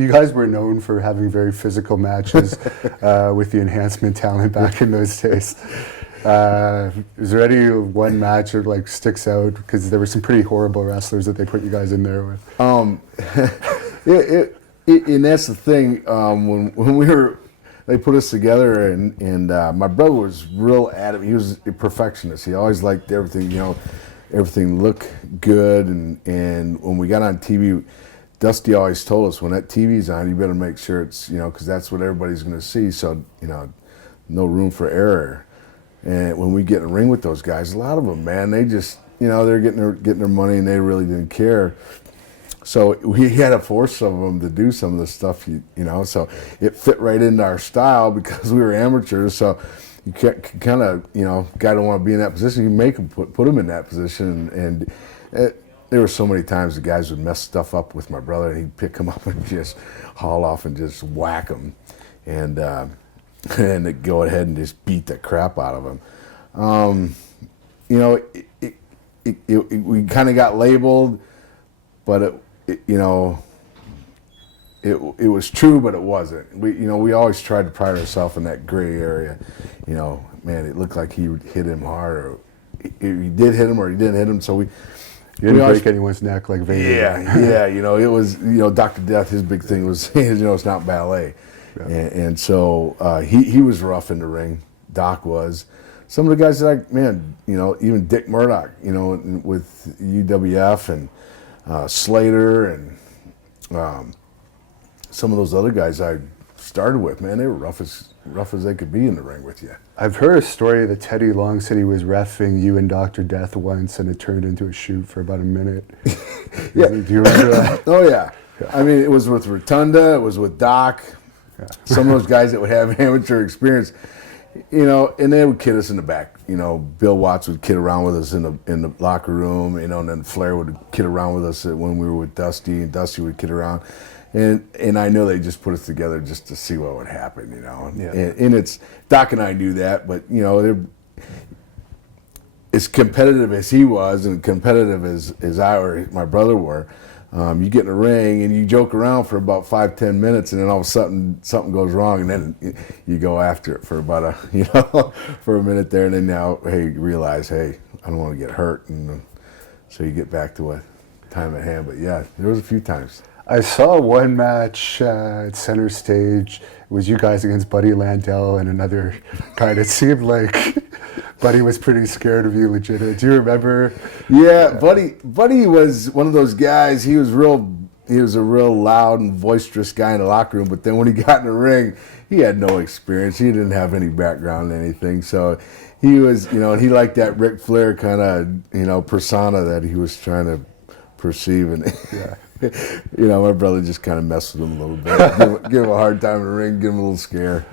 you guys were known for having very physical matches with the enhancement talent back in those days. Is there any one match that like sticks out? Because there were some pretty horrible wrestlers that they put you guys in there with. And that's the thing. When they put us together, and my brother was real adamant. He was a perfectionist. He always liked everything, everything looked good. And when we got on TV, Dusty always told us, when that TV's on, you better make sure it's, because that's what everybody's going to see. So, no room for error. And when we get in the ring with those guys, a lot of them, man, they just, they're getting their money and they really didn't care. So we had to force some of them to do some of the stuff, so it fit right into our style because we were amateurs. So you kind of, guy don't want to be in that position. You make them put them in that position. And there were so many times the guys would mess stuff up with my brother, and he'd pick them up and just haul off and just whack them. And they'd go ahead and just beat the crap out of them. We kind of got labeled, but it was true, but it wasn't. We always tried to pride ourselves in that gray area. Man, it looked like he hit him hard, or he did hit him, or he didn't hit him. So you didn't break anyone's neck like Vader. Yeah. It was Dr. Death. His big thing was it's not ballet, yeah. and so he was rough in the ring. Doc was. Some of the guys like, man, even Dick Murdoch, with UWF and Slater and some of those other guys I started with, man, they were rough as they could be in the ring with you. I've heard a story that Teddy Long said he was reffing you and Dr. Death once, and it turned into a shoot for about a minute. Yeah. Do you remember that? Oh, yeah. I mean, it was with Rotunda, it was with Doc, some of those guys that would have amateur experience, and they would kid us in the back. Bill Watts would kid around with us in the locker room, and then Flair would kid around with us when we were with Dusty, and Dusty would kid around. And I know they just put us together just to see what would happen, Yeah. And it's, Doc and I knew that, but, as competitive as he was and competitive as I or my brother were, you get in the ring and you joke around for about 5-10 minutes, and then all of a sudden something goes wrong, and then you go after it for about for a minute there, and then now, you realize, I don't want to get hurt, and so you get back to what time at hand. But yeah, there was a few times. I saw one match at Center Stage. It was you guys against Buddy Landell and another guy that seemed like Buddy was pretty scared of you, legit. Do you remember? Yeah, Buddy was one of those guys. He was a real loud and boisterous guy in the locker room, but then when he got in the ring, he had no experience. He didn't have any background in anything. So he was, and he liked that Ric Flair kind of, persona that he was trying to perceive. And yeah. My brother just kind of messed with him a little bit. Give him a hard time in the ring, give him a little scare.